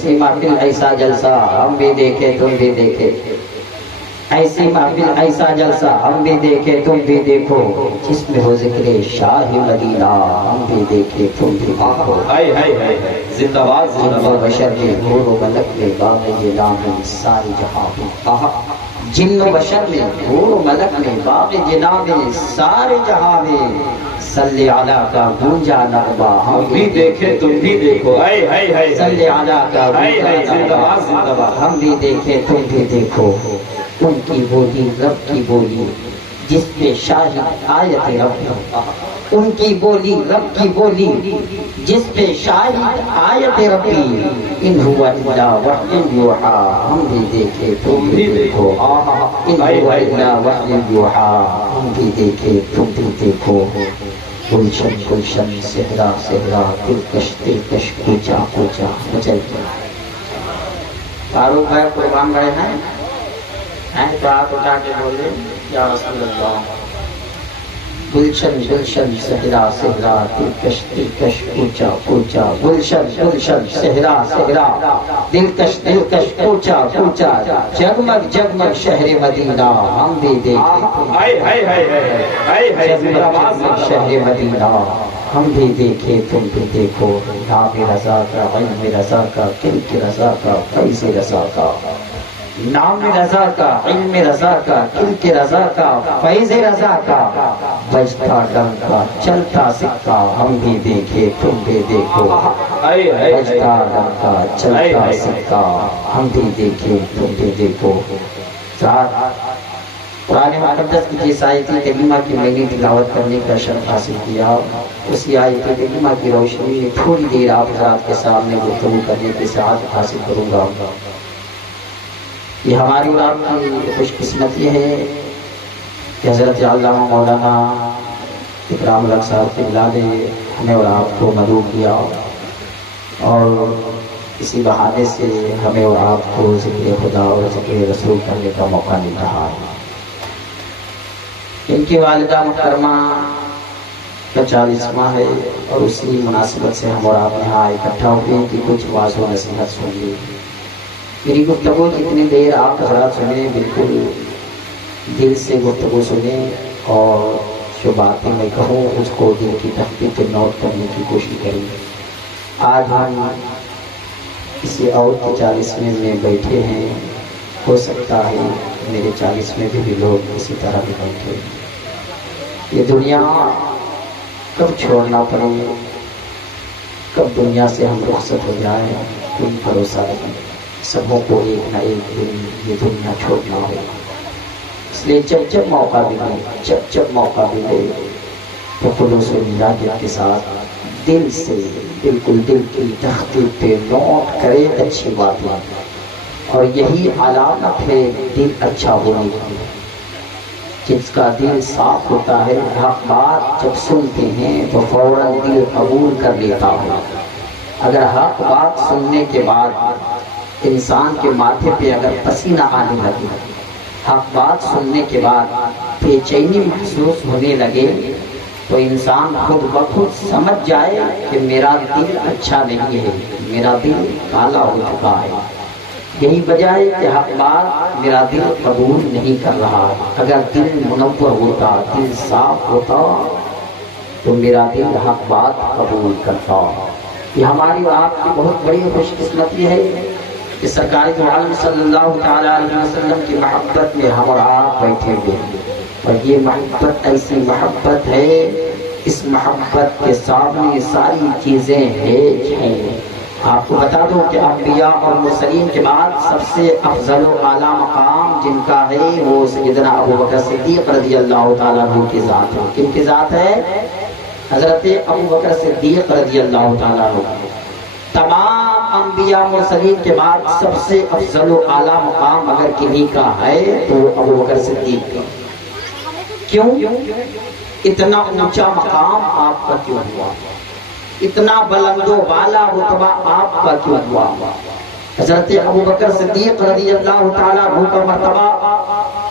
ایسی محفل ایسا جلسہ ہم بھی دیکھے تم بھی دیکھے، ایسی محفل ایسا جلسہ ہم بھی دیکھے تم بھی دیکھو، جس میں ہو ذکر شاہ مدینہ ہم بھی دیکھے تم بھی دیکھو۔ زندہ باد جن و بشر میں نور و ملک میں باغ جلال میں سارے جہاں میں، جن و بشر میں نور و ملک میں باغ جلال میں سارے جہاں میں، صلی علی کا گونجا نغمہ ہم بھی دیکھے تم بھی دیکھو۔ صلی علی کا گونجا نغمہ ہم بھی دیکھے تم بھی دیکھو۔ ان کی بولی رب کی بولی جس پہ شاہد آیت رب، ان کی بولی رب کی بولی جس پہ شاہد آیت ربی، ان ہوا الا وحی یوحا ہم بھی دیکھے تم بھی دیکھو، ان ہوا الا وحی یوحا ہم بھی دیکھے تم بھی دیکھو۔ گلشن گلشن صحرا صحرا دلکش دلکش کوچا کوچا مچل گیا۔ فاروق بھائی قربان گئے ہیں تو آپ اٹھا کے بولے یا رسول اللہ۔ گلشن گلشن صحرا صحرا دلکش دلکش کوچا کوچا، گلشن گلشن صحرا صحرا دلکش دلکش کوچا کوچا، جگمگ جگمگ شہر مدینہ ہم بھی دیکھے، جگمگ شہر مدینہ ہم بھی دیکھے تم بھی دیکھو۔ نام رضا کا علم رضا کا تلک رضا کا فیض رضا کا، نام رضا کا علم رضا کا تلک رضا کا فیض رضا کا، بجتا ڈنکا چلتا سکہ ہم بھی دیکھے تم بھی دیکھو، بجتا ڈنکا چلتا سکہ ہم بھی دیکھے تم بھی دیکھو۔ قرآن مقدس کی جس آیت کریمہ کی میں نے تلاوت کرنے کا شرف حاصل کیا، اسی آیت کریمہ کی روشنی میں تھوڑی دیر آپ حضرات کے سامنے گفتگو کرنے کی سعادت حاصل کروں گا۔ یہ ہماری اور آپ کی خوش قسمتی ہے کہ حضرت علامہ مولانا اکرام الحق صاحب کے بلا نے ہمیں اور آپ کو مدعو کیا، اور اسی بہانے سے ہمیں اور آپ کو ذکر خدا اور ذکر رسول کرنے کا موقع مل رہا ہے۔ ان کی والدہ محترمہ کا 40واں ہے، اور اسی مناسبت سے ہم اور آپ یہاں اکٹھا ہوئے کہ کچھ واعظ و نصیحت سنیے۔ میری گفتگو جتنی دیر آپ حضرات سنیں بالکل دل سے گفتگو سنیں، اور جو باتیں میں کہوں اس کو دل کی تختی پہ نوٹ کرنے کی کوشش کریں۔ آج ہم کسی اور کے 40ویں میں بیٹھے ہیں، ہو سکتا ہے میرے 40ویں بھی لوگ اسی طرح بھی بیٹھے ہیں۔ یہ دنیا کب چھوڑنا پڑے، کب دنیا سے ہم رخصت ہو جائیں کوئی بھروسہ نہیں، سبوں کو ایک نہ ایک دن یہ دنیا چھوڑنا ہے۔ اس لیے جب موقع ملے، جب موقع ملے تو خلوص و نیت کے ساتھ دل سے بالکل دل کی تختی پہ نوٹ کرے اچھی باتیں، اور یہی علامت ہے دل اچھا ہونے کی۔ جس کا دل صاف ہوتا ہے حق بات جب سنتے ہیں تو فوراً دل قبول کر لیتا ہے۔ اگر حق بات سننے کے بعد انسان کے ماتھے پہ اگر پسینہ آنے لگے، حق بات سننے کے بعد بے چینی محسوس ہونے لگے، تو انسان خود بخود سمجھ جائے کہ میرا دل اچھا نہیں ہے، میرا دل کالا ہو چکا ہے۔ یہی وجہ ہے کہ حق بات میرا دل قبول نہیں کر رہا۔ اگر دل منور ہوتا، دل صاف ہوتا تو میرا دل حق بات قبول کرتا۔ یہ ہماری اور آپ کی بہت بڑی خوش قسمتی ہے کہ سرکار دو عالم صلی اللہ تعالیٰ علیہ وسلم کی محبت میں ہم اور آپ بیٹھے ہوئے ہیں، اور یہ محبت ایسی محبت ہے، اس محبت کے سامنے ساری چیزیں ہیں۔ آپ کو بتا دو کہ انبیاء اور مرسلین کے بعد سب سے افضل و اعلیٰ مقام جن کا ہے وہ سیدنا ابوبکر صدیق رضی اللہ تعالیٰ عنہ کی ذات ہے۔ کن کی ذات ہے؟ حضرت ابوبکر صدیق رضی اللہ تعالیٰ عنہ۔ تمام انبیاء مرسلین کے بعد سب سے افضل و اعلیٰ مقام اگر کنہیں کا ہے تو وہ ابوبکر صدیق کا۔ کیوں؟ اتنا اونچا مقام آپ کا کیوں ہوا؟ اتنا بلند و بالا رتبہ آپ کا کیوں ہوا؟ حضرت ابوبکر صدیق رضی اللہ تعالیٰ عنہ کا مرتبہ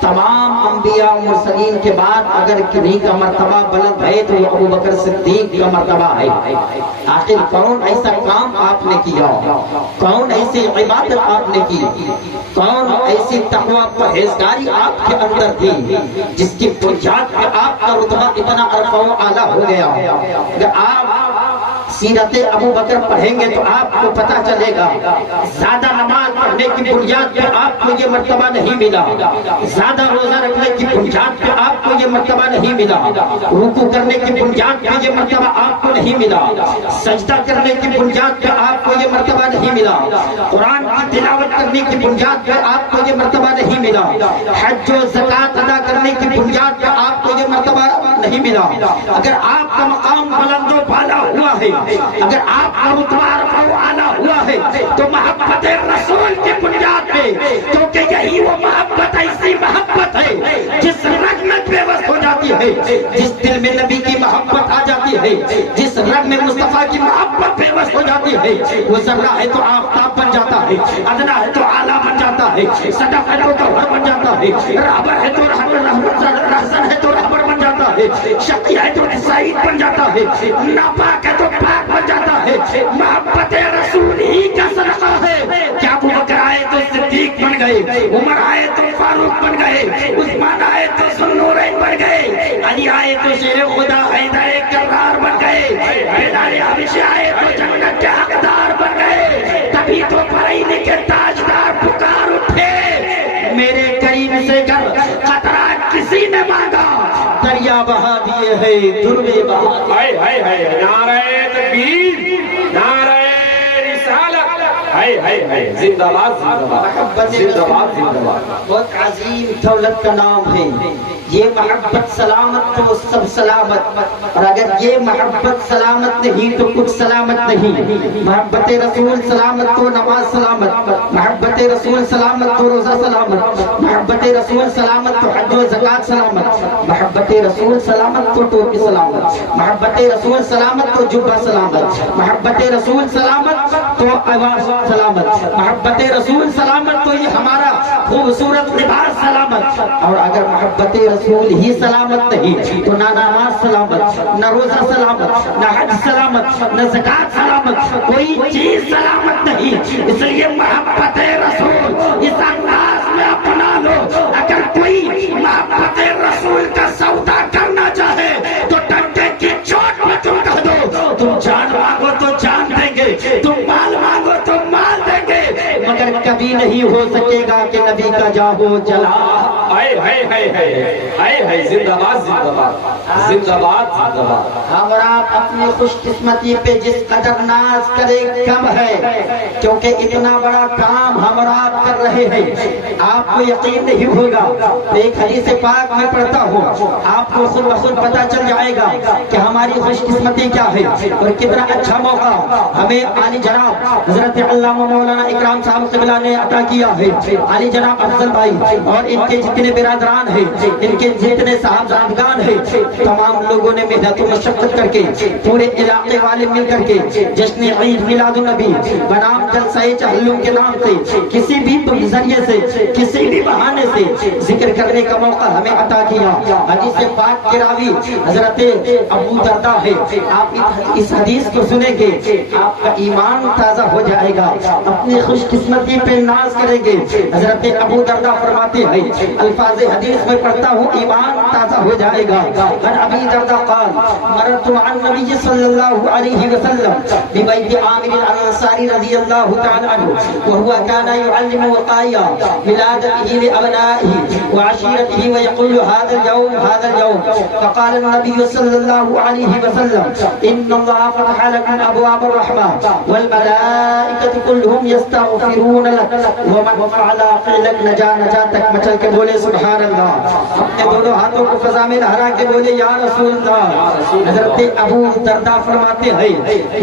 تمام انبیاء مرسلین کے بعد اگر کنہیں کا مرتبہ بلند ہے تو ابو بکر صدیق کا مرتبہ ہے۔ آخر کون ایسا کام آپ نے کیا، کون ایسی عبادت آپ نے کی، کون ایسی تقوی پرہیزگاری آپ کے اندر تھی جس کی بنیاد پہ آپ کا رتبہ اتنا عرفہ و اعلیٰ ہو گیا۔ اگر آپ سیرت ابو بکر پڑھیں گے تو آپ کو پتہ چلے گا زیادہ نماز پڑھنے کی بنیاد پہ آپ کو یہ مرتبہ نہیں ملا، زیادہ روزہ رکھنے کی بنیاد پہ آپ کو یہ مرتبہ نہیں ملا، رکوع کرنے کی بنیاد پہ یہ مرتبہ آپ کو نہیں ملا، سجدہ کرنے کی بنیاد پہ آپ کو یہ مرتبہ نہیں ملا، قرآن کی تلاوت کرنے کی بنیاد پہ آپ کو یہ مرتبہ نہیں ملا، حج و زکوٰۃ ادا کرنے کی بنیاد پہ آپ کو یہ مرتبہ نہیں ملا۔ اگر آپ کا مقام بلند و بالا ہوا ہے، اگر آپ کا رتبہ اعلیٰ ہوا ہے تو محبت رسول کی بنیاد پہ، کیونکہ یہی وہ محبت ایسی محبت ہے جس رگ میں پیوست ہو جاتی ہے، جس دل میں نبی کی محبت آ جاتی ہے، جس رگ میں مصطفیٰ کی محبت پیوست ہو جاتی ہے، وہ ذرہ ہے تو آفتاب بن جاتا ہے، ادنا ہے تو اعلیٰ بن جاتا ہے، صدق ہے تو گوہر بن جاتا ہے، رہبر ہے تو رہزن ہے تو رہبر بن جاتا ہے، شقی ہے تو سعید بن جاتا ہے، ناپاک ہے تو پاک بن جاتا ہے۔ محبت رسول ہی کا صدقہ ہے کہ ابو بکر آئے تو صدیق بن گئے، عمر آئے تو فاروق بن گئے، عثمان آئے تو ذوالنورین بن گئے، علی آئے تو شیر خدا حیدر کرار بن گئے، حیدر حبشی آئے تو جنت کے حقدار بن گئے۔ تبھی تو برائنی کے تاجدار پکار اٹھے، میرے کریم سے گر قطرہ کسی نے مانگا، دریا بہا دیے ہے دروے بہا۔ نعرہ تکبیر، نعرہ رسالت، زندہ باد زندہ باد زندہ باد زندہ باد۔ بہت عظیم دولت کا نام ہے یہ محبت، سلامت تو سب سلامت، اور اگر یہ محبت سلامت نہیں تو کچھ سلامت نہیں۔ محبت رسول سلامت تو نماز سلامت، محبت رسول سلامت تو روزہ سلامت، محبت رسول سلامت تو حج و زکوٰۃ سلامت، محبت رسول سلامت تو ٹوپی سلامت، محبت رسول سلامت تو جبہ سلامت، محبت رسول سلامت تو آواز سلامت، محبت رسول سلامت تو یہ ہمارا خوبصورت لباس سلامت۔ اور اگر محبت رسول ہی سلامت نہیں تو نہ نماز سلامت، نہ روزہ سلامت، نہ حج سلامت، نہ زکوٰۃ سلامت، کوئی چیز سلامت نہیں۔ اس لیے محبت رسول اس انداز میں اپنا لو۔ اگر کوئی محبت رسول کا سودا کرنا چاہے تو ڈنڈے کی چوٹ میں تم کہہ دو، تم جان مانگو تو جان دیں گے، تم مال مانگو تو مال دیں گے، مگر کبھی نہیں ہو سکے گا کہ نبی کا جاہو جلا۔ زندہ باد زندہ باد زندہ باد زندہ باد۔ ہم اور آپ اپنی خوش قسمتی پہ جس قدر ناز کرے کم ہے، کیونکہ اتنا بڑا کام ہم اور آپ کر رہے ہیں۔ آپ کو یقین نہیں ہوگا، ایک حدیث پاک میں پڑھتا ہوں، آپ کو خود بخود پتہ چل جائے گا کہ ہماری خوش قسمتی کیا ہے اور کتنا اچھا موقع ہمیں عالی جناب حضرت علامہ مولانا اکرام صاحب قبلہ نے عطا کیا ہے۔ عالی جناب افضل بھائی اور ان کے جتنے برادران ہیں، ان کے جتنے صاحبزادگان ہیں، تمام لوگوں نے محنت و مشقت کر کے، پورے علاقے والے مل کر کے جشن عید میلاد النبی بنام جلسہ چہلم کے نام سے کسی بھی ذریعے سے، کسی بھی بہانے سے ذکر کرنے کا موقع ہمیں عطا کیا۔ حدیث پاک کے راوی حضرت ابو درداء ہے۔ آپ اس حدیث کو سنیں گے آپ کا ایمان تازہ ہو جائے گا، اپنی خوش قسمتی پہ ناز کریں گے۔ حضرت ابو درداء فرماتے ہیں، الفاظ حدیث میں پڑھتا ہوں ایمان تازہ ہو جائے گا۔ عن ابی درداء قال مررت مع النبي صلی اللہ علیہ وسلم ببيت عامر الانصاری رضی اللہ تعالی عنہ وهو كان يعلم وقايا ولادته لابنائه وعشيرته ويقول هذا اليوم فقال النبي صلى الله عليه وسلم ان الله فتح لكم ابواب الرحمه والملائكه كلهم يستغفرون لك ومن فعل فعلك نجا نجاتك۔ مچل کے بولے سبحان اللہ، اپنے دونوں ہاتھوں کو فضا میں لہرا کے بولے یا رسول اللہ۔ حضرت ابو درداء فرماتے ہیں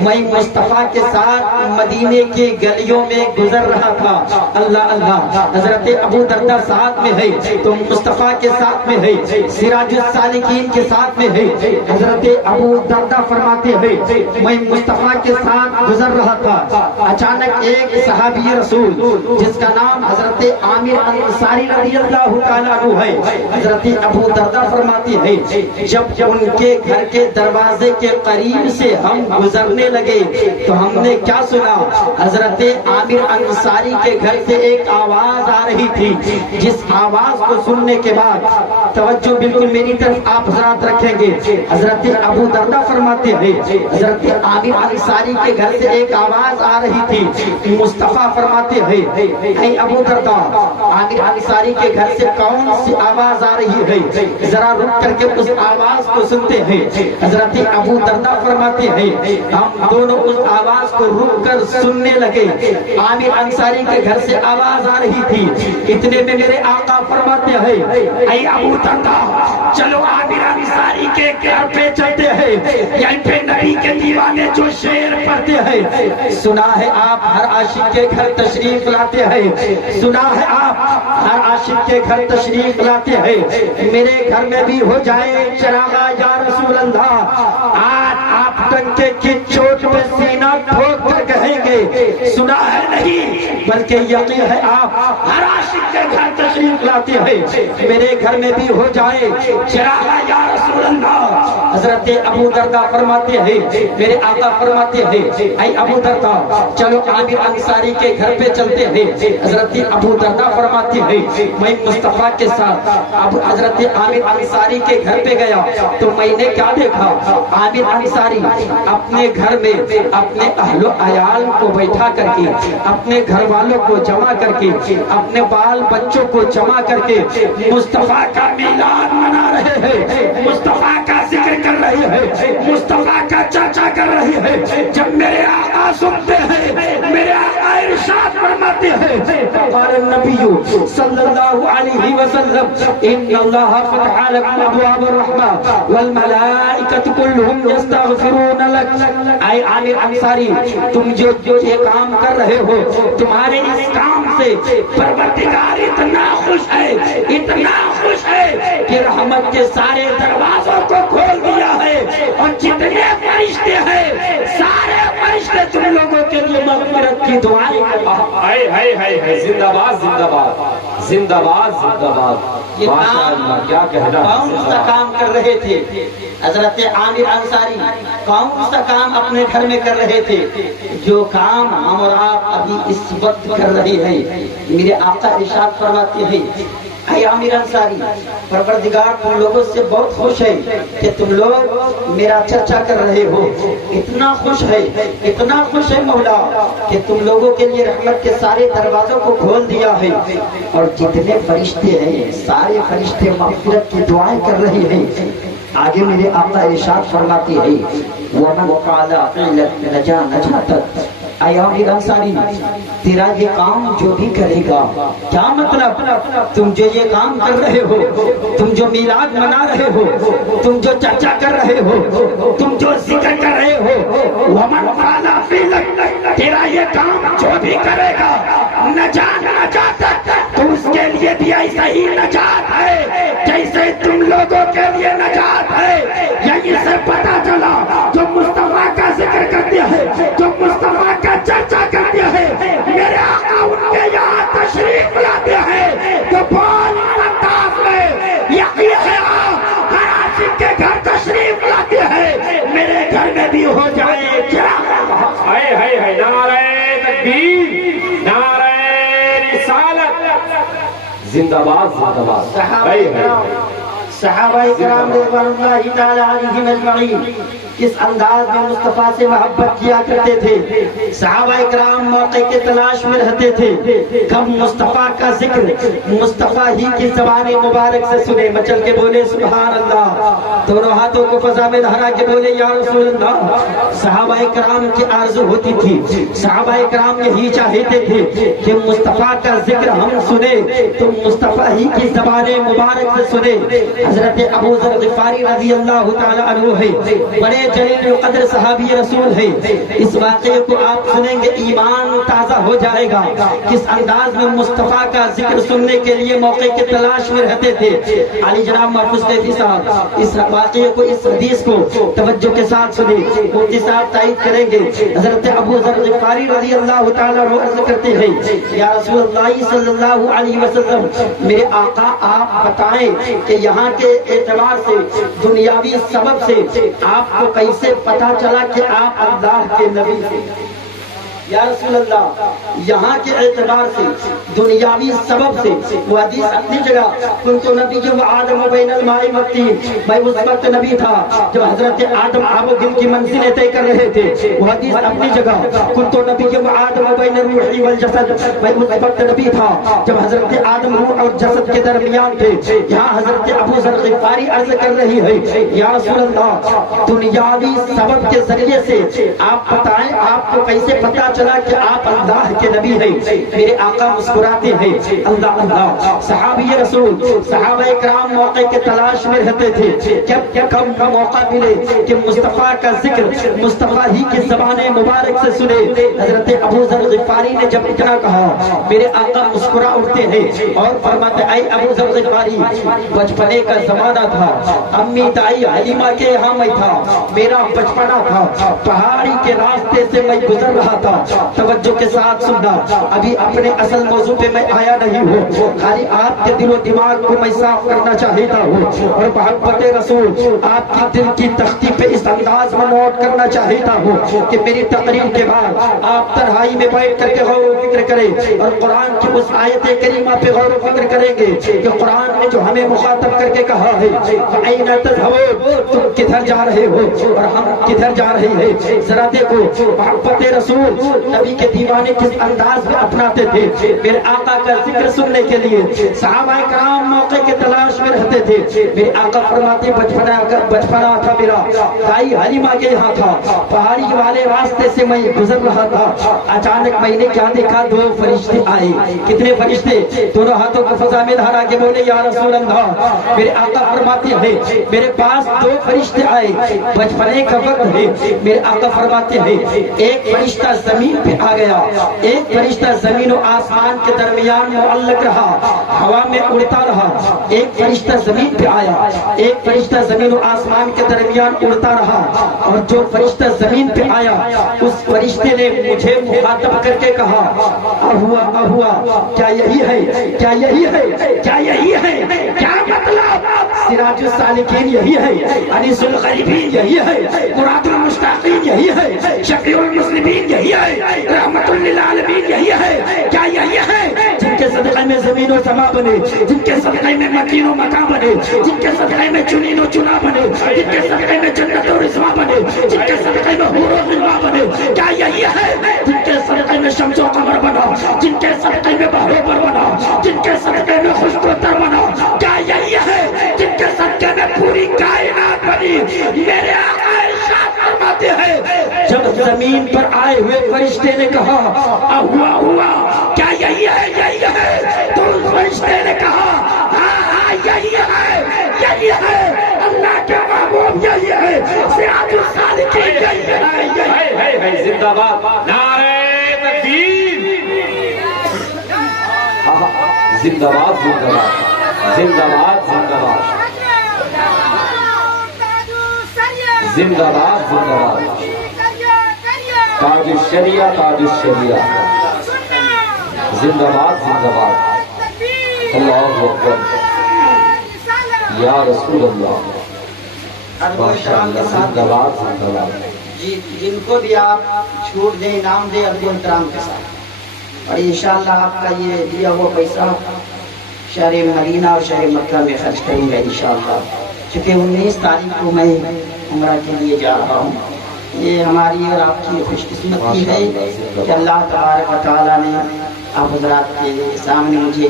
میں مصطفیٰ کے ساتھ مدینے کے گلیوں میں گزر رہا تھا۔ اللہ اللہ، حضرت ابو درداء ساتھ میں ہے تو مصطفیٰ کے ساتھ میں ہے، سراج السالکین کے ساتھ میں ہے۔ حضرت ابو درداء فرماتے ہیں میں مصطفیٰ کے ساتھ گزر رہا تھا، اچانک ایک صحابی رسول جس کا نام حضرت عامر انصاری رضی اللہ تعالیٰ عنہ ہے، حضرت ابو دردہ فرماتے ہیں جب ان کے گھر کے دروازے کے قریب سے ہم گزرنے لگے تو ہم نے کیا سنا؟ حضرت عامر انصاری کے گھر سے ایک آواز آ رہی تھی، جس آواز کو سننے کے بعد توجہ بالکل میری طرف آپ حضرات رکھیں گے، حضرت ابو دردہ فرماتے ہیں حضرت عامر انصاری کے گھر سے ایک آواز آ رہی تھی، مصطفیٰ فرماتے ہیں اے ابو دردہ عامر انصاری کے گھر سے کون سی آواز آ رہی ہے، ذرا رک کر کے اس آواز کو سنتے ہیں۔ حضرت ابو دردہ فرماتے ہیں ہم دونوں اس آواز کو رک کر سننے لگے، عامر انصاری کے گھر سے آواز آ رہی تھی، اتنے میں میرے آقا فرماتے ہیں اے ابو دردہ چلو عامر انصاری کے گھر پہ چلتے ہیں، یہیں پہ نبی کے دیوانے جو شعر پڑھتے ہیں، سنا ہے آپ ہر عاشق کے گھر تشریف لاتے ہیں، سنا ہے آپ ہر عاشق کے گھر تشریف لاتے ہیں، میرے گھر میں بھی ہو جائے چراغا یا رسول اللہ، آج آپ ڈنکے کی چوٹ پہ سینہ ٹھوک کر کہیں گے سنا ہے نہیں بلکہ یقین ہے آپ ہر عاشق کے گھر تشریف لاتے ہیں، میرے گھر میں بھی ہو جائے چراغا یا رسول اللہ۔ حضرت ابو دردہ فرماتے ہیں میرے آقا فرماتے ہیں اے ابو دردہ چلو عامر انصاری کے گھر پہ چلتے ہیں، حضرت ابو دردہ فرماتے ہیں میں مصطفیٰ کے ساتھ اب حضرت عامر انصاری کے گھر پہ گیا تو میں نے کیا دیکھا؟ عامر انصاری اپنے گھر میں اپنے اہل و عیال کو بیٹھا کر کے، اپنے گھر والوں کو جمع کر کے، اپنے بال بچوں کو جمع کر کے مصطفیٰ کا میلاد منا رہے ہیں، مصطفیٰ کا ذکر کر رہے ہیں، مصطفیٰ کا چرچا کر رہے ہیں۔ جب میرے آقا سنتے ہیں میرے آقا ارشاد فرماتے ہیں قال النبی صلی اللہ علیہ وسلم ان اللہ فتح لکم ابواب الرحمہ والملائکۃ کلہم یستغفرون لک۔ اے عامر انصاری تم جو یہ کام کر رہے ہو، تمہارے اس کام سے پروردگار اتنا خوش ہے، اتنا خوش ہے کہ رحمت کے سارے دروازوں کو کھول دیا ہے، اور جتنے فرشتے ہیں سارے فرشتے تم لوگوں کے لیے مغفرت کی دعائیں زندہ باد زندہ باد زندہ باد زندہ باد، یہ ماشاء اللہ کیا کہنا۔ کون سا کام کر رہے تھے حضرت عامر انصاری؟ کون سا کام اپنے گھر میں کر رہے تھے جو کام ہم اور آپ ابھی اس وقت کر رہے ہیں؟ میرے آقا ارشاد فرماتے ہیں اے عامر انصاری پروردگار تم لوگوں سے بہت خوش ہے کہ تم لوگ میرا چرچا کر رہے ہو، اتنا خوش ہے، اتنا خوش ہے مولا کہ تم لوگوں کے لیے رحمت کے سارے دروازوں کو کھول دیا ہے، اور جتنے فرشتے ہیں سارے فرشتے مغفرت کی دعائیں کر رہے ہیں۔ آگے میرے آقا ارشاد فرماتے ہیں وَمَنْ قَالَ قِلَتْ نَجَا نَجَاتَتْ۔ اے عامر انصاری تیرا یہ کام جو بھی کرے گا، کیا مطلب؟ تم جو یہ کام کر رہے ہو، تم جو میلاد منا رہے ہو، تم جو چرچا کر رہے ہو، تم جو ذکر کر رہے ہو، وَمَنْ قَالَ قِلَتْ تیرا یہ کام جو بھی کرے گا نجا نجاتت، تو اس کے لیے بھی ایسا ہی نجات ہے جیسے تم لوگوں کے لیے نجات ہے۔ یہیں سے پتا چلا جو مصطفیٰ کا ذکر کرتے ہیں، جو مصطفیٰ کا چرچا کرتے ہیں، میرے آقا ان کے یہاں تشریف لاتے ہیں تو بہت انداز میں یقین ہے آپ ہر عاشق کے گھر تشریف لاتے ہیں، میرے گھر میں بھی ہو جائے چراغ۔ نعرہ تکبیر، نعرہ رسالت، زندہ باد زندہ باد۔ صحابہ کرام رضوان اللہ تعالی علیہم اجمعین کس انداز میں مصطفیٰ سے محبت کیا کرتے تھے، صحابہ کرام موقع کے تلاش میں رہتے تھے، کم مصطفیٰ کا ذکر مصطفیٰ ہی کی زبان مبارک سے سنے، مچل کے بولے سبحان اللہ، دونوں ہاتھوں کو فضا میں لہرا کے بولے یا رسول اللہ۔ صحابہ کرام کی آرزو ہوتی تھی، صحابہ کرام یہی چاہتے تھے کہ مصطفیٰ کا ذکر ہم سنے تو مصطفیٰ ہی کی زبان مبارک سے سنے۔ حضرت ابو ذر غفاری رضی اللہ تعالی عنہ ہے، بڑے بڑے جلیل القدر صحابی رسول ہیں، اس واقعے کو آپ سنیں گے ایمان تازہ ہو جائے گا۔ کس انداز میں مصطفیٰ کا ذکر سننے کے لیے موقع کی تلاش میں رہتے تھے۔ علی جناب محفوظ قیفی صاحب اس واقعے کو، اس حدیث کو توجہ کے ساتھ سنیں۔ مفتی صاحب تائید کریں گے، حضرت ابو ذر غفاری رضی اللہ تعالیٰ عنہ عرض کرتے ہیں، یا رسول اللہ صلی اللہ علیہ وسلم، میرے آقا آپ بتائیں کہ یہاں کے اعتبار سے، دنیاوی سبب سے آپ کو کیسے پتا چلا کہ آپ اللہ کے نبی ہیں؟ یا رسول اللہ، یہاں کے اعتبار سے، دنیاوی سبب سے، وہ حدیث اپنی جگہ، کنت نبی و آدم بین الماء والطین، میں اس وقت نبی تھا جب حضرت آدم آب و گل کی منزلیں طے کر رہے تھے، وہ حدیث اپنی جگہ، کنت نبی و آدم بین الروح والجسد، میں اس وقت نبی تھا جب حضرت آدم روح اور جسد کے درمیان تھے۔ یہاں حضرت ابو ذر غفاری عرض کر رہی ہے، یا رسول اللہ، دنیاوی سبب کے ذریعے سے آپ بتائیں آپ کو کیسے پتا چلا کہ آپ اللہ کے نبی ہیں؟ میرے آقا مسکراتے ہیں، اللہ اللہ، صحابی رسول، صحابہ اکرام موقع کے تلاش میں رہتے تھے، جب کم کا موقع ملے کہ مصطفیٰ کا ذکر مصطفیٰ ہی کی زبان مبارک سے سنے۔ حضرت ابو ذر غفاری نے جب اتنا کہا، میرے آقا مسکرا اٹھتے ہیں اور فرماتے، اے ابو ذر غفاری، بچپنے کا زمانہ تھا، امی دائی حلیمہ کے یہاں میں تھا، میرا بچپنا تھا، پہاڑی کے راستے سے میں گزر رہا تھا۔ توجہ کے ساتھ سننا، ابھی اپنے اصل موضوع پہ میں آیا نہیں ہوں، خالی آپ کے دل و دماغ کو میں صاف کرنا چاہتا ہوں اور محبت رسول آپ کی دل کی تختی پہ اس انداز میں نوٹ کرنا چاہتا ہوں کہ میری تقریر کے بعد آپ تنہائی میں بیٹھ کر کے غور و فکر کریں اور قرآن کی اس آیت کریمہ پہ غور و فکر کریں گے کہ قرآن نے جو ہمیں مخاطب کر کے کہا ہے، فَأَيْنَ تَذْهَبُونَ، تم کدھر جا رہے ہو اور ہم کدھر جا رہے ہیں؟ ذرا دیکھو، محبت رسول نبی کے دیوانے کس انداز میں اپناتے تھے۔ میرے آقا کا ذکر سننے کے لیے صحابہ کرام موقع کے تلاش میں رہتے تھے۔ میرے آقا فرماتے، بچپنا تھا میرا، دائی حلیمہ کے یہاں تھا، پہاڑی والے راستے سے میں گزر رہا تھا، اچانک میں نے کیا دیکھا، دو فرشتے آئے۔ کتنے فرشتے؟ دونوں ہاتھوں کو فضا میں دھرا کے بولے، یا رسول اللہ، میرے آقا فرماتے ہیں میرے پاس دو فرشتے آئے، بچپنے کا وقت ہے۔ میرے آقا فرماتے ہیں ایک فرشتہ زمین پہ آ گیا، ایک فرشتہ زمین و آسمان کے درمیان معلق رہا، ہوا میں اڑتا رہا، ایک فرشتہ زمین پہ آیا، ایک فرشتہ زمین و آسمان کے درمیان اڑتا رہا، اور جو فرشتہ زمین پہ آیا اس فرشتے نے مجھے مخاطب کر کے کہا، اہوا، کیا یہی ہے؟ کیا یہی ہے؟ کیا یہی ہے؟ کیا مطلب؟ سراج السالکین یہی ہے، انیس الغریبین یہی ہے، مراد المشتاقین یہی ہے، شفیع المسلمین یہی ہے، رحمت للعالمین یہی ہے؟ کیا یہی ہے جن کے صدقے میں زمین و سما بنے، جن کے صدقے میں مکین و مکان بنے، جن کے صدقے میں چنین و چنا بنے، جن کے صدقے میں جنت و رضوا بنے، جن کے صدقے میں حور و غلوا بنے؟ کیا یہی ہے جن کے صدقے میں شمس و قمر بنا، جن کے صدقے میں بحر و بر بنا، جن کے صدقے میں خشک و تر بنا؟ کیا یہی ہے جن کے صدقے میں پوری کائنات بنی؟ میرے آقا ارشاد فرماتے ہیں، جب زمین پر آئے ہوئے فرشتے نے کہا ہوا، کیا یہی ہے؟ یہی ہے؟ تو اس فرشتے نے کہا ہاں یہی ہے، یہی ہے، اللہ کے محبوب یہی ہے، سراج السالکین یہی ہے۔ زندہ باد، نعرہ تکبیر، زندہ باد، زندہ باد، زندہ باد، زندہ باد، زندہ باد، زندہ باد، تاج الشریعہ، تاج الشریعہ، زندہ باد، زندہ باد، اللہ اکبر، یا رسول اللہ، ماشاءاللہ، زندہ باد، زندہ باد۔ جی، جن کو بھی آپ چھوٹ دیں، انعام دیں ادب و احترام کے ساتھ، اور انشاءاللہ آپ کا یہ دیا ہوا پیسہ شہر مدینہ اور شہر مکہ میں خرچ کروں گا انشاءاللہ، چونکہ 19 تاریخ کو میں عمرہ کے لیے جا رہا ہوں۔ یہ ہماری اور آپ کی خوش قسمتی ہے کہ اللہ تبارک و تعالیٰ نے آپ حضرات کے سامنے مجھے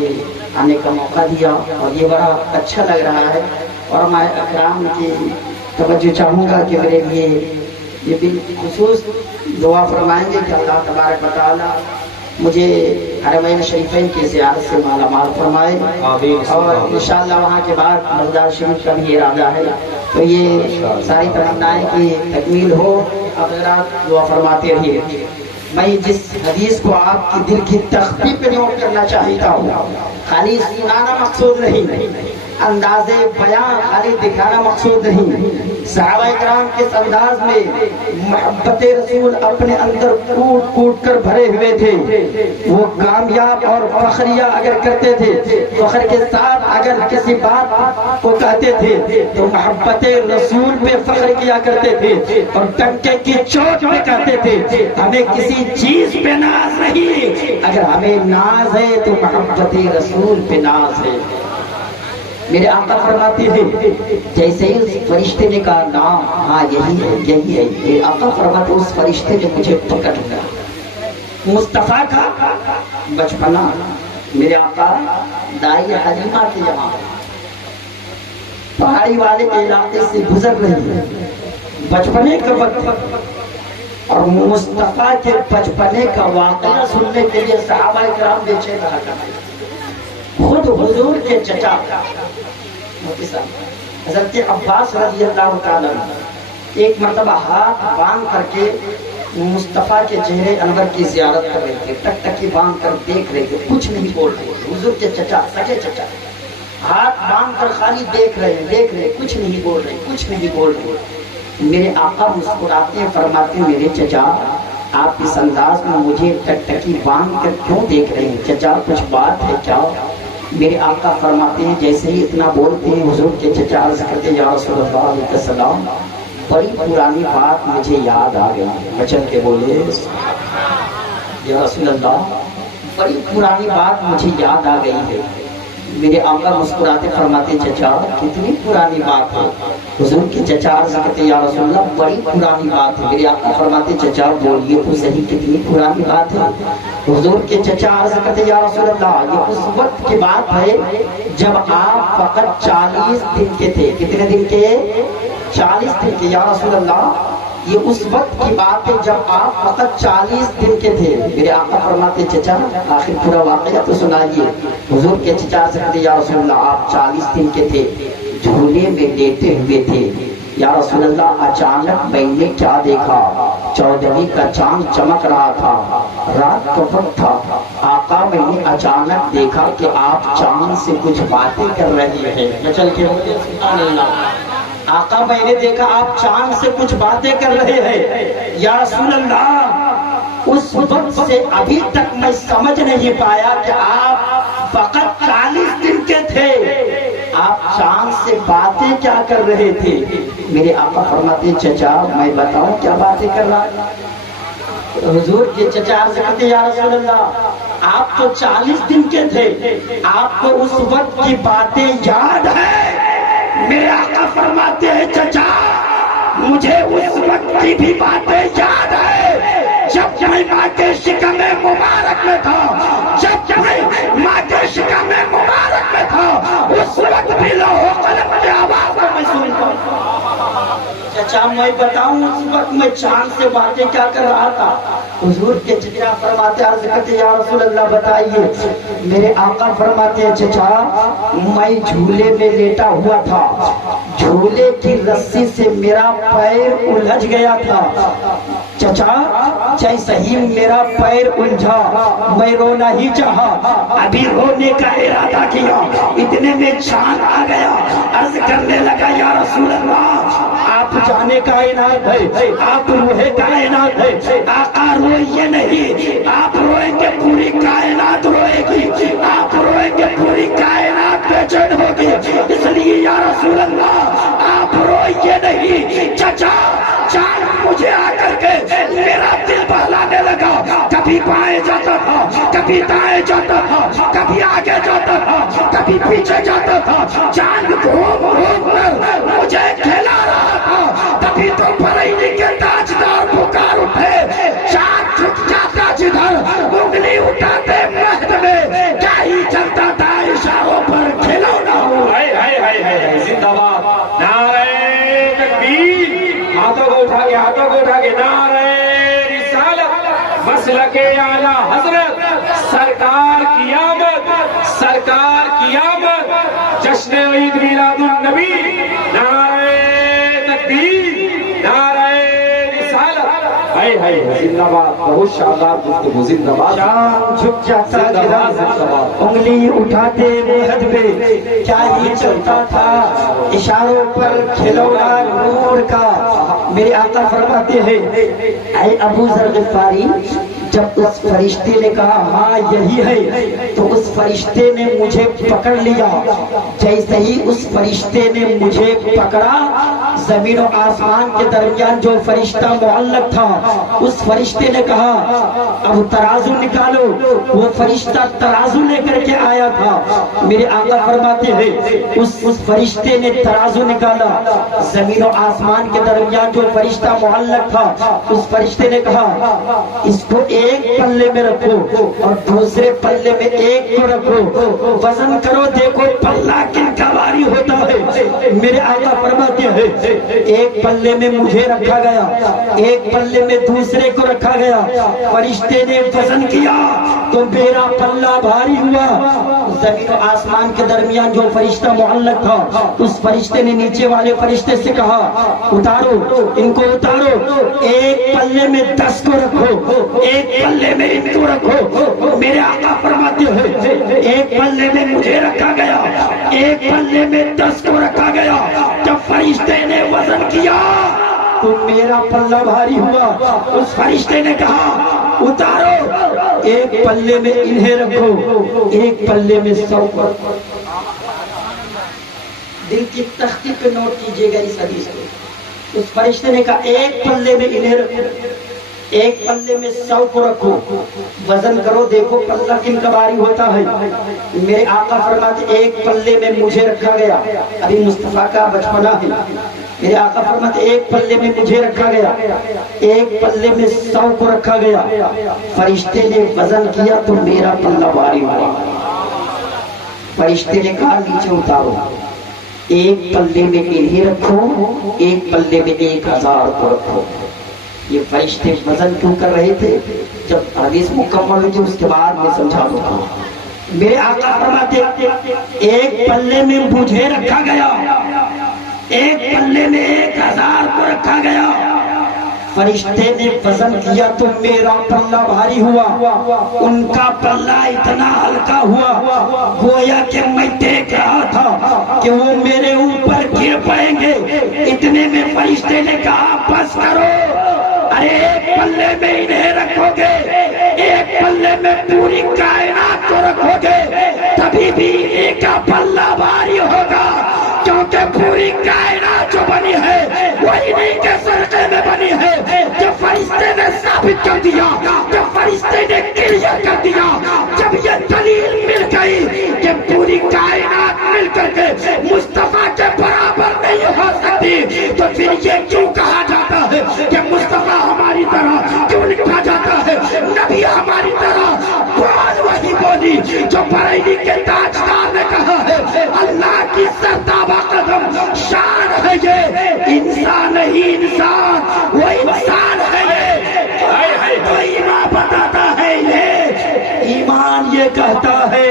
آنے کا موقع دیا، اور یہ بڑا اچھا لگ رہا ہے، اور میں اکرام کی توجہ چاہوں گا کہ میرے لیے یہ بالخصوص دعا فرمائیں گے کہ اللہ تبارک و تعالیٰ مجھے حرمین شریفین کی زیارت سے مالا مال فرمائے، آمین۔ اور انشاءاللہ وہاں کے بعد مزار شریف کا بھی ارادہ ہے، تو یہ ساری تمنائیں کی تکمیل ہو، آپ حضرات دعا فرماتے رہیے۔ میں جس حدیث کو آپ کی دل کی تختی پہ نوٹ کرنا چاہتا ہوں، خالی سنانا مقصود نہیں، انداز بیان خالی دکھانا مقصود نہیں، صحابہ کرام کے انداز میں محبت رسول اپنے اندر کوٹ کوٹ کر بھرے ہوئے تھے۔ وہ کامیاب اور فخریہ اگر کرتے تھے، فخر کے ساتھ اگر کسی بات کو کہتے تھے تو محبت رسول پہ فخر کیا کرتے تھے، اور ٹنکے کی چوٹ پہ کہتے تھے ہمیں کسی چیز پہ ناز نہیں، اگر ہمیں ناز ہے تو محبت رسول پہ ناز ہے۔ میرے آقا فرماتے ہیں جیسے ہی اس فرشتے نے کہا نام، ہاں یہی ہے، میرے آقا فرماتے اس فرشتے نے مجھے پکڑ لیا۔ مصطفیٰ کا بچپنا، میرے آقا دائی حلیمہ کے یہاں پہاڑی والے علاقے سے گزر رہے ہیں، بچپنے کا وقت، اور مصطفیٰ کے بچپنے کا واقعہ سننے کے لیے صحابہ کرام بے چین رہا کرتے ہیں۔ خود حضور کے چچا حضرت عباس رضی اللہ تعالیٰ ایک مرتبہ ہاتھ باندھ کر کے مصطفیٰ کے چہرے انور کی زیارت کر رہے تھے، ٹک ٹکی باندھ کر دیکھ رہے تھے، کچھ نہیں بول رہے تھے۔ حضور کے چچا، سگے چچا، ہاتھ باندھ کر خالی دیکھ رہے، کچھ نہیں بول رہے۔ میرے آقا مسکراتے ہیں، فرماتے ہیں میرے چچا آپ اس انداز میں مجھے ٹک ٹکی باندھ کر کیوں دیکھ رہے ہیں؟ چچا کچھ بات ہے کیا؟ میرے آقا فرماتے ہیں جیسے ہی اتنا بولتے ہیں حضور کے چچا عرض کرتے یا رسول اللہ علیہ السلام بڑی پرانی بات مجھے یاد آ گئی ہے۔ بچن کے بولے یا رسول اللہ بڑی پرانی بات مجھے یاد آ گئی ہے۔ میرے آقا مسکراتے فرماتے چچا کتنی پرانی بات ہے؟ حضور کے چچا عرض کرتے یا رسول اللہ بڑی پرانی بات ہے۔ میرے آقا فرماتے چچا بولیے تو صحیح کتنی پرانی بات ہے؟ حضور کے چچا عرض کرتے یا رسول اللہ یہ اس وقت کی بات ہے جب آپ فقط 40 دن کے تھے۔ کتنے دن کے؟ 40 دن کے۔ یا رسول اللہ یہ اس وقت کی بات ہے جب آپ فقط 40 دن کے تھے۔ میرے آقا فرماتے چچا آخر پورا واقعہ تو سنائیے۔ حضور کے چچا سے کہتے یا رسول اللہ آپ 40 دن کے تھے، جھولے میں لیٹے ہوئے تھے۔ یا رسول اللہ اچانک میں نے کیا دیکھا؟ 14ویں کا چاند چمک رہا تھا، رات کا وقت تھا۔ آقا میں نے اچانک دیکھا کہ آپ چاند سے کچھ باتیں کر رہے ہیں۔ چل کے سبحان اللہ، آقا میں نے دیکھا آپ چاند سے کچھ باتیں کر رہے ہیں۔ یا رسول اللہ اس وقت سے ابھی تک میں سمجھ نہیں پایا کہ آپ فقط 40 دن کے تھے، آپ چاند سے باتیں کیا کر رہے تھے؟ میرے آقا فرماتے چچا میں بتاؤں کیا باتیں کر رہا؟ حضور کے چچا عرض کرتے یا رسول اللہ آپ تو 40 دن کے تھے، آپ کو اس وقت کی باتیں یاد ہے؟ میرے آقا فرماتے ہیں چچا مجھے اس وقت کی بھی باتیں یاد ہے جب میں ماں کے شکم مبارک میں تھا، جب میں ماں کے شکم مبارک میں تھا، اس وقت بھی لوح و قلم کی آواز میں سنتا ہوں۔ چچا میں بتاؤں اس وقت میں چاند سے باتیں کیا کر رہا تھا؟ حضور کے چچا فرماتے عرض کرتے یا رسول اللہ بتائیے۔ میرے آقا فرماتے ہیں چچا میں جھولے میں لیٹا ہوا تھا، جھولے کی رسی سے میرا پیر الجھ گیا تھا۔ چچا جیسے ہی میرا پیر الجھا میں رونا ہی چاہا، ابھی رونے کا ارادہ کیا، اتنے میں چاند آ گیا، عرض کرنے لگا یا رسول اللہ آپ جانے کائنات ہے، آپ روح کائنات ہے، آقا روئیے نہیں، آپ روئیں گے پوری کائنات روئے گی، آپ روئیں گے پوری کائنات بے چین ہوگی، اس لیے یا رسول اللہ آپ روئیے نہیں۔ چچا چاند مجھے آ کر کے میرا دل بہلانے لگا، کبھی بائیں جاتا تھا، کبھی دائیں جاتا تھا، کبھی آگے جاتا تھا، کبھی پیچھے جاتا تھا، چاند گھوم گھوم کر مجھے کھلا رہا تھا۔ تبھی تو بریلی کے تاجدار پکار اٹھے، چاند جھک جاتا جدھر انگلی اٹھاتے مہد میں، کیا ہی چلتا تھا اشاروں پر کھلونا ہو۔ زندہ باد نعرہ تکبیر، ہاتھوں کو اٹھا کے نعرہ رسالت مسلک اعلیٰ حضرت جشن عید میلاد النبی، نعرہ تکبیر، نعرہ رسالت، ہائے ہائے زندہ باد، بہت شاندار گفتگو، زندہ باد، شام جھک جاتا زندہ باد، زندہ باد، انگلی اٹھاتے مہد پہ کیا ہی چلتا تھا، اشاروں پر کھلونا نور کا۔ میرے آقا فرماتے ہیں اے ابو ذر غفاری، جب اس فرشتے نے کہا ہاں یہی ہے، تو اس فرشتے نے مجھے پکڑ لیا۔ جیسے ہی اس فرشتے نے مجھے پکڑا، زمین و آسمان کے درمیان جو فرشتہ معلق تھا، اس فرشتے نے کہا اب ترازو نکالو۔ وہ فرشتہ ترازو لے کر کے آیا تھا۔ میرے آقا فرماتے ہیں اس فرشتے نے ترازو نکالا، زمین و آسمان کے درمیان جو فرشتہ معلق تھا، اس فرشتے نے کہا اس کو ایک پلے میں رکھو اور دوسرے پلے میں ایک کو رکھو، وزن کرو دیکھو پلہ کن کا بھاری ہوتا ہے۔ میرے آقا فرماتے ہیں ایک پلے میں مجھے رکھا گیا، ایک پلے میں دوسرے کو رکھا گیا۔ فرشتے نے وزن کیا تو میرا پلہ بھاری ہوا۔ زمین و آسمان کے درمیان جو فرشتہ معلق تھا، اس فرشتے نے نیچے والے فرشتے سے کہا اتارو ان کو، اتارو، ایک پلے میں 10 کو رکھو، ایک پلے میں ان کو رکھو۔ میرے آقا فرماتے ہیں ایک پلے میں مجھے رکھا گیا، ایک پلے میں 10 کو رکھا گیا۔ جب فرشتے نے وزن کیا تو میرا پلہ بھاری ہوا۔ اس فرشتے نے کہا اتارو، ایک پلے میں انہیں رکھو، ایک پلے میں 100 کو رکھو۔ دل کی تختی پہ نوٹ کیجئے گا اس حدیث کو۔ اس فرشتے نے کہا ایک پلے میں انہیں رکھو، ایک پلے میں 100 کو رکھو، وزن کرو دیکھو پلہ کن کا بھاری ہوتا ہے۔ میرے آقا فرماتے ایک پلے میں مجھے رکھا گیا، ابھی مصطفیٰ کا بچپنا ہے۔ میرے آقا فرماتے ایک پلے میں مجھے رکھا گیا، ایک پلے میں 100 کو رکھا گیا۔ فرشتے نے وزن کیا تو میرا پلہ بھاری ہوا۔ فرشتے نے کہا نیچے اتارو، ایک پلے میں انہیں رکھو، ایک پلے میں 1000 کو رکھو۔ یہ فرشتے وزن کیوں کر رہے تھے؟ جب حدیث مکمل ہوئی اس کے بعد میں سمجھا دوں گا۔ میرے آقا فرماتے ایک پلے میں مجھے رکھا گیا، ایک پلے میں 1000 کو رکھا گیا۔ فرشتے نے وزن کیا تو میرا پلہ بھاری ہوا، ان کا پلہ اتنا ہلکا ہوا گویا کہ میں دیکھ رہا تھا کہ وہ میرے اوپر گر پڑیں گے۔ اتنے میں فرشتے نے کہا بس کرو، ارے ایک پلے میں انہیں رکھو گے، ایک پلے میں پوری کائنات کو رکھو گے، تبھی بھی انہیں کا پلہ بھاری ہوگا، کیونکہ پوری کائنات جو بنی ہے وہ انہیں کے صدقے میں بنی ہے۔ جب فرشتے نے ثابت کر دیا، جب فرشتے نے کلیئر کر دیا، جب یہ دلیل مل گئی کہ پوری کائنات مل کر کے مصطفیٰ کے برابر نہیں ہو سکتی، تو پھر یہ کیوں کہا جاتا ہے کہ مصطفیٰ ہماری طرح کیوں لکھا جاتا ہے؟ نبی ہماری طرح بول وہی بولی جو بریلی کے تاجدار نے کہا ہے، اللہ کی سرتابہ قدم شان ہے یہ، انسان نہیں انسان، وہ انسان ہے یہ، تو ایمان بتاتا ہے انہیں، ایمان یہ کہتا ہے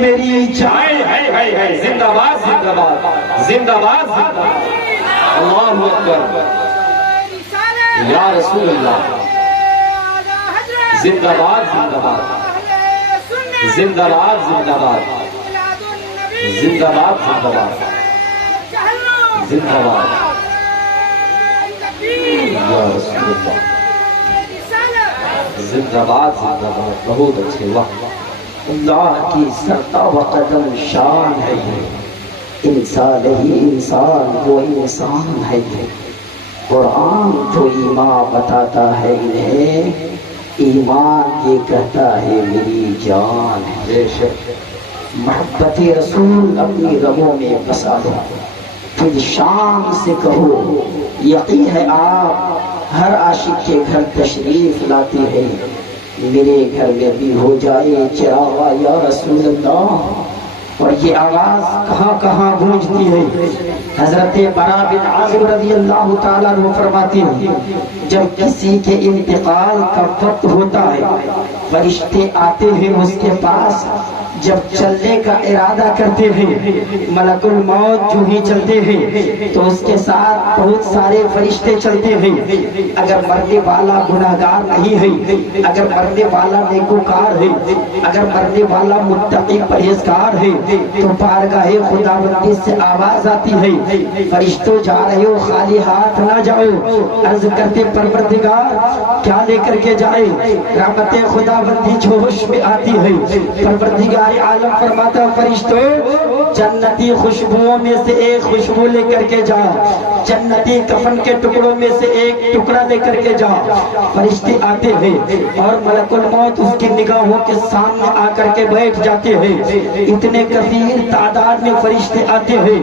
میری جان۔ زندہ باد، زندہ باد، زندہ باد، زندہ باد، اللہ اکبر، یا رسول اللہ، زندہ باد، زندہ باد، زندہ باد، زندہ باد، زندہ باد، زندہ باد، زندہ باد، یا رسول اللہ، زندہ باد، زندہ باد، بہت اچھے وقت۔ اللہ کی سرتابہ قدم شان ہے یہ، انسان ہی انسان وہ انسان ہے یہ۔ قرآن جو ایمان بتاتا ہے انہیں، ایمان یہ کہتا ہے میری جان ہے۔ بے شک، محبت رسول اپنی رگوں میں بسا دو، پھر شام سے کہو یقین ہے آپ ہر عاشق کے گھر تشریف لاتے ہیں، میرے گھر میں بھی ہو جائے چراغا یا رسول اللہ، اور یہ آواز کہاں کہاں گونجتی ہے۔ حضرت برا بن عازب رضی اللہ تعالیٰ عنہ فرماتے ہیں جب کسی کے انتقال کا وقت ہوتا ہے فرشتے آتے ہیں اس کے پاس، جب چلنے کا ارادہ کرتے ہیں ملک الموت جو ہی چلتے ہیں تو اس کے ساتھ بہت سارے فرشتے چلتے ہیں۔ اگر مرنے والا گناہگار نہیں ہے، اگر مرنے والا نیکوکار ہے، اگر مرنے والا متقی پرہیزگار ہے تو بارگاہ خداوندی سے آواز آتی ہے فرشتوں جا رہے ہو، خالی ہاتھ نہ جاؤ۔ عرض کرتے پروردگار کیا لے کر کے جائے؟ رحمت خداوندی جوش میں آتی ہے۔ پروردگار عالم فرماتا فرشتوں جنتی خوشبوؤں میں سے ایک خوشبو لے کر کے جا، جنتی کفن کے ٹکڑوں میں سے ایک ٹکڑا لے کر کے جا۔ فرشتے آتے ہیں اور ملک الموت اس کی نگاہوں کے سامنے آ کر کے بیٹھ جاتے ہیں۔ اتنے کثیر تعداد میں فرشتے آتے ہیں،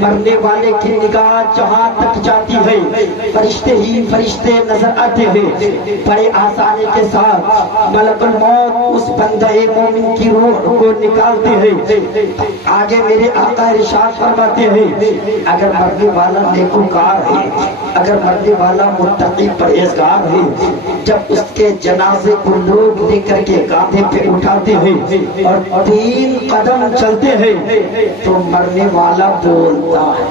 مرنے والے کی نگاہ جہاں تک جاتی ہے فرشتے ہی فرشتے نظر آتے ہیں۔ بڑے آسانی کے ساتھ ملک الموت اس بندہ مومن کی روح کو نکالتے ہیں۔ آگے میرے آقا ارشاد فرماتے ہیں اگر مرنے والا نیکوکار ہے، اگر مرنے والا متقی پرہیزگار ہے، جب اس کے جنازے کو لوگ لے کر کے کاندھے پہ اٹھاتے ہیں اور 3 قدم چلتے ہیں تو مرنے والا بولتا ہے،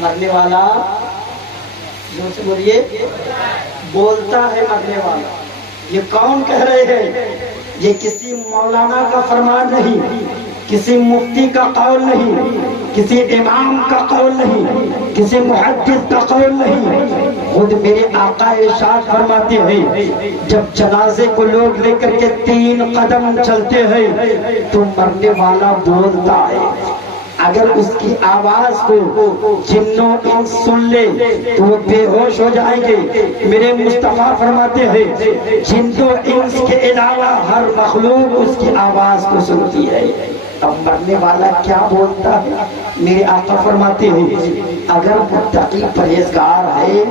مرنے والا جو سے بولیے بولتا ہے مرنے والا۔ یہ کون کہہ رہے ہیں؟ یہ کسی مولانا کا فرمان نہیں، کسی مفتی کا قول نہیں، کسی امام کا قول نہیں، کسی محدث کا قول نہیں، خود میرے آقا ارشاد فرماتے ہیں جب جنازے کو لوگ لے کر کے 3 قدم چلتے ہیں تو مرنے والا بولتا ہے۔ اگر اس کی آواز کو جنوں انس سن لے تو وہ بے ہوش ہو جائیں گے۔ میرے مصطفیٰ فرماتے ہیں جنوں انس کے علاوہ ہر مخلوق اس کی آواز کو سنتی ہے۔ اب مرنے والا کیا بولتا ہے؟ میرے آقا فرماتے ہیں اگر متقی پرہیزگار ہے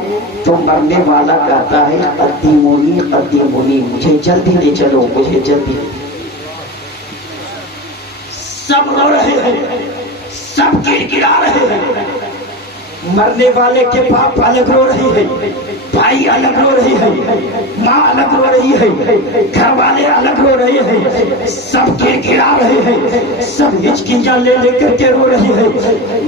تو مرنے والا کہتا ہے قدیمونی قدیمونی، مجھے جلدی لے چلو، مجھے جلدی۔ سب رو رہے ہیں، سب گڑگڑا رہے ہیں، مرنے والے کے باپ الگ رو رہی ہے، بھائی الگ رو رہی ہے، ماں الگ رو رہی ہے، گھر والے الگ رو رہے ہیں، سب گڑگڑا رہے ہیں، سب ہچکیاں لے لے کر کے رو رہی ہے۔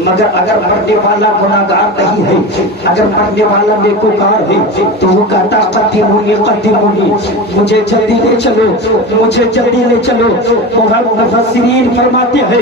مگر اگر مرنے والا گناہگار نہیں ہے، اگر مرنے والا نیکوکار ہے تو وہ کہتا قدیمونی قدیمونی، مجھے جلدی لے چلو، مجھے جلدی لے چلو۔ مفسرین فرماتے ہیں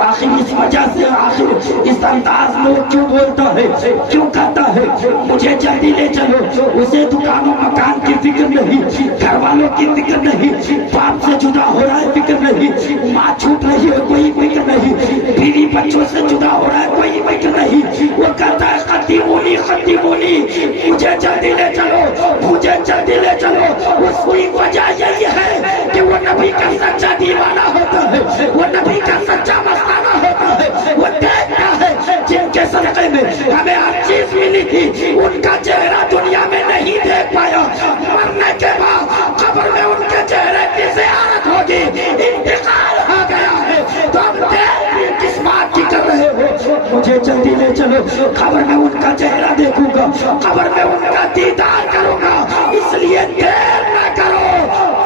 آخر اس وجہ سے، آخر اس انداز میں کیوں بولتا ہے، کیوں کہتا ہے مجھے جلدی لے چلو؟ اسے دکانوں مکان کی فکر نہیں، گھر والوں کی فکر نہیں، باپ سے جدا ہو رہا ہے فکر نہیں، ماں چھوٹ رہی ہے کوئی فکر نہیں، بیوی بچوں سے جدا ہو رہا ہے کوئی فکر نہیں۔ وہ کہتا ہے قدیمونی قدیمونی، مجھے جلدی لے چلو، مجھے جلدی لے چلو۔ اس کی وجہ یہی ہے کہ وہ نبی کا سچا دیوانہ ہوتا ہے، وہ نبی کا سچا مستانہ ہوتا ہے، وہ دیکھتا ہے جن کے صدقے میں ہمیں ہر چیز ملی تھی ان کا چہرہ دنیا میں نہیں دیکھ پایا، مرنے کے بعد قبر میں ان کے چہرے کی زیارت ہوگی، انتقال ہو گیا ہے تو اب دیر کس بات کی کر رہے ہو؟ مجھے جلدی لے چلو، قبر میں ان کا چہرہ دیکھوں گا، قبر میں ان کا دیدار کروں گا، اس لیے دیر نہ کرو،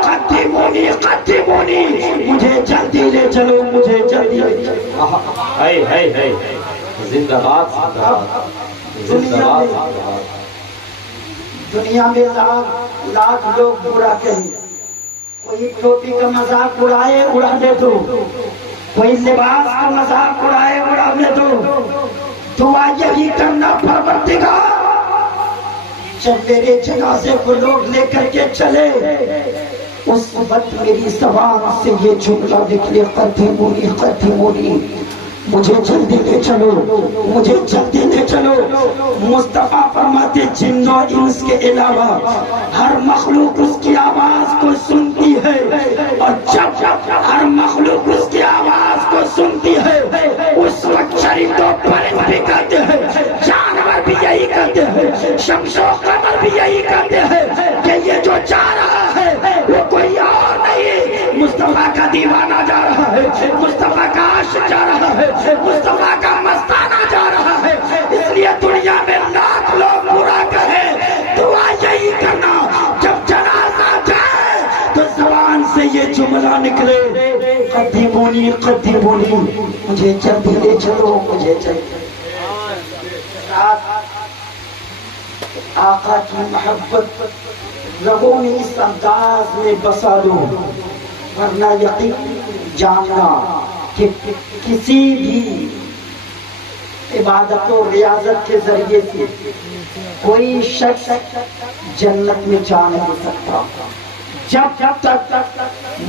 قدیمونی قدیمونی، مجھے جلدی لے چلو، مجھے جلدی لے چلو۔ ہے ہے زندہ باد زندہ باد زندہ باد۔ دنیا میں لاکھ لوگ برا کہیں، کوئی ٹوپی کا مذاق اڑائے اڑانے دو، کوئی لباس کا مذاق اڑائے اڑانے دو، دعا یہی کرنا پروردگار جب میرے جنازے کو لوگ لے کر کے چلے اس وقت میری زبان سے یہ جملہ نکلے قدیمونی قدیمونی، مجھے جلدی لے چلو، مجھے جلدی لے چلو۔ مصطفیٰ فرماتے جن و انس کے علاوہ ہر مخلوق اس کی آواز کو سنتی ہے، اور جب ہر مخلوق اس کی آواز کو سنتی ہے اس وقت شریف تو پرند بھی کہتے ہیں، جانور بھی یہی کہتے ہیں، شمس و قمر بھی یہی کہتے ہیں کہ یہ جو جا رہا ہے وہ کوئی اور نہیں، مصطفیٰ کا دیوانہ جا رہا ہے۔ پناہ نکلے قدیمونی قدیمونی، مجھے جلدی لے چلو مجھے چلو۔ آقا کی محبت رگوں میں اس انداز میں بسا لو، ورنہ یقین جاننا کہ کسی بھی عبادت و ریاضت کے ذریعے سے کوئی شخص جنت میں جا نہیں سکتا جب تک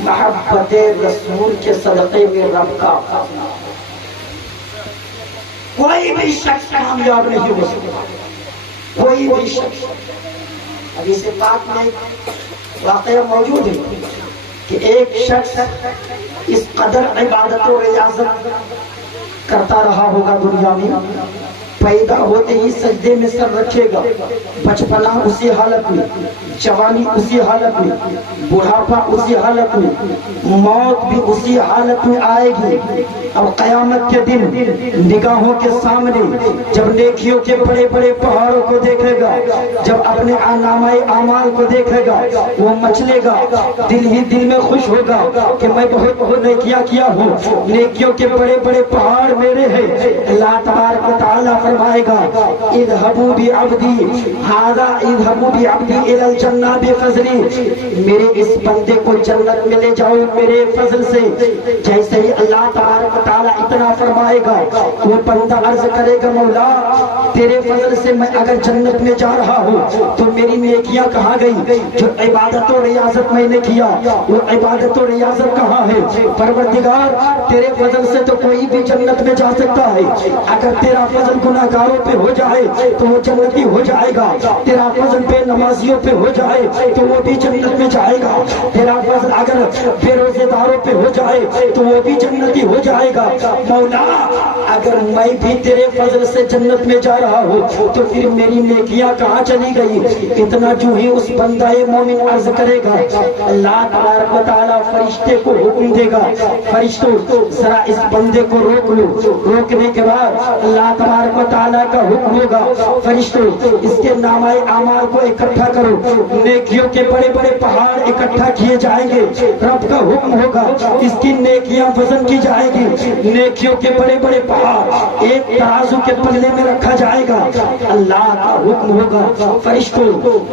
محبت رسول کے صدقے میں رب کا کوئی بھی شخص کامیاب نہیں ہو سکتا، کوئی بھی شخص۔ حدیث پاک میں واقعہ موجود ہے کہ ایک شخص اس قدر عبادت و ریاضت کرتا رہا ہوگا دنیا میں، پیدا ہوتے ہی سجدے میں سر رکھے گا، بچپنا اسی حالت میں، جوانی اسی حالت میں، بڑھاپا اسی حالت میں، موت بھی اسی حالت میں آئے گی۔ اور قیامت کے دن نگاہوں کے سامنے جب نیکیوں کے بڑے بڑے پہاڑوں کو دیکھے گا، جب اپنے نامہ اعمال کو دیکھے گا، وہ مچلے گا، دل ہی دل میں خوش ہوگا کہ میں بہت بہت نیکیاں کیا ہوں، نیکیوں کے بڑے بڑے پہاڑ میرے ہیں۔ اللہ تبارک و تعالیٰ فرمائے گا اذهبوا بعبدی ھذا اذهبوا بعبدی الی الجنہ بفضلی، میرے اس بندے کو جنت میں لے جاؤ میرے فضل سے۔ جیسے ہی اللہ تبارک و تعالیٰ اتنا فرمائے گا، وہ بندہ عرض کرے گا مولا تیرے فضل سے میں اگر جنت میں جا رہا ہوں تو میری نیکیاں کہاں گئی؟ جو عبادت و ریاضت میں نے کیا وہ عبادت و ریاضت کہاں ہے؟ پروردگار تیرے فضل سے تو کوئی بھی جنت میں جا سکتا ہے، اگر تیرا فضل گناہگاروں پہ ہو جائے تو وہ جنتی ہو جائے گا، تیرا فضل بے نمازیوں پہ ہو جائے تو وہ بھی جنت میں جائے گا، تیرا فضل اگر بے روزے داروں پہ ہو جائے تو وہ بھی جنتی ہو جائے گا۔ مولا اگر میں بھی تیرے فضل سے جنت میں جا رہا ہوں تو پھر میری نیکیاں کہاں چلی گئی؟ اتنا جو ہی اس بندہ مومن عرض کرے گا، اللہ تبارک و تعالیٰ فرشتے کو حکم دے گا، فرشتوں ذرا اس بندے کو روک لو۔ روکنے کے بعد اللہ تبارک و تعالیٰ کا حکم ہوگا، فرشتوں اس کے نامہ اعمال کو اکٹھا کرو، نیکیوں کے بڑے بڑے پہاڑ اکٹھا کیے جائیں گے، رب کا حکم ہوگا اس کی نیکیاں وزن کی جائے گی، نیکیوں کے بڑے بڑے پہاڑ ایک ترازو کے پلے میں رکھا جائے گا، اللہ کا حکم ہوگا فرشتوں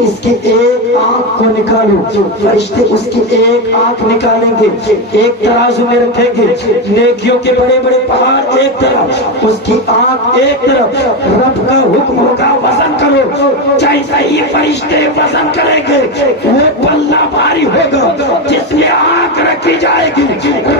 اس کی ایک آنکھ کو نکالو، فرشتے اس کی ایک آنکھ نکالیں گے، ایک ترازو میں رکھیں گے، نیکیوں کے بڑے بڑے پہاڑ ایک طرف، اس کی آنکھ ایک طرف، رب کا حکم ہوگا وزن کرو، جیسا ہی فرشتے وزن کریں گے وہ پلہ بھاری ہوگا جس میں آنکھ رکھی جائے گی،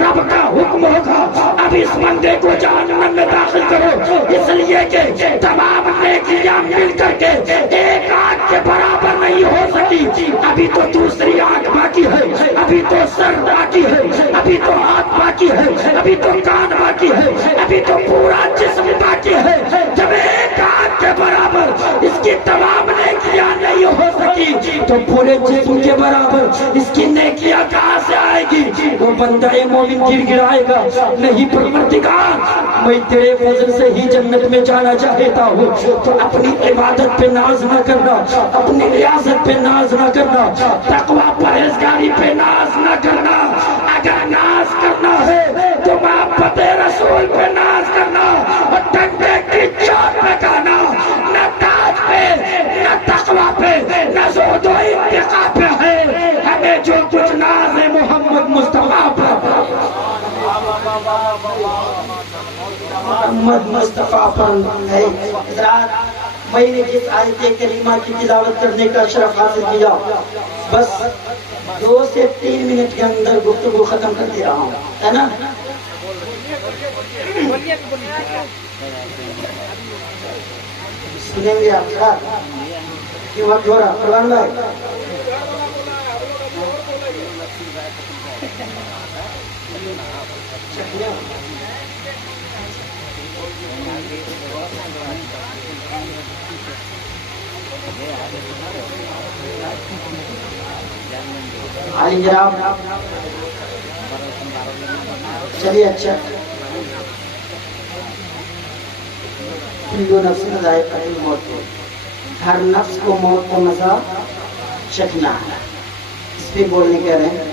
رب کا حکم ہوگا اب اس بندے کو جہنم میں داخل کرو، اس لیے کہ تمام نیکیاں مل کر کے ایک آنکھ کے برابر نہیں ہو سکی، ابھی تو دوسری آنکھ باقی ہے، ابھی تو سر باقی ہے، ابھی تو ہاتھ باقی ہے، ابھی تو کان باقی ہے، ابھی تو پورا جسم باقی ہے، جب ایک آنکھ کے برابر اس کی تمام نیکیاں نہیں ہو سکی تو پورے جسم کے برابر اس کی نیکیاں کہاں سے آئے گی؟ وہ بندہ مومن گر گرائے گا، نہیں پروردگار میں تیرے فضل سے ہی جنت میں جانا چاہتا ہوں، تو اپنی عبادت پہ ناز نہ کرنا، اپنی ریاضت پہ ناز نہ کرنا، تقوی پرہیزگاری پہ ناز نہ کرنا، اگر ناز کرنا ہے تو محبت رسول پہ ناز کرنا، اور ڈنڈے کی چوٹ پہ گانا، نہ تاج پہ نہ تقوی پہ نہ زہد و اتقا پہ ہے، ہمیں جو کچھ ناز ہے محمد مصطفیٰ پر، محمد مصطفیٰ پر ہے۔ حضرات میں نے جس آیت کریمہ کی تلاوت کرنے کا شرف حاصل کیا، بس 2 سے 3 منٹ کے اندر گفتگو ختم کر دے رہا ہوں، ہے نا؟ سنیں گے آپ ساتھ یہ وقت ہو رہا پروان بھائی؟ علی جناب چلیے اچھا، کل نفس ذائقہ الموت، ہر نفس کو موت کا مزہ چکھنا ہے، اس پہ بولنے کہہ رہے ہیں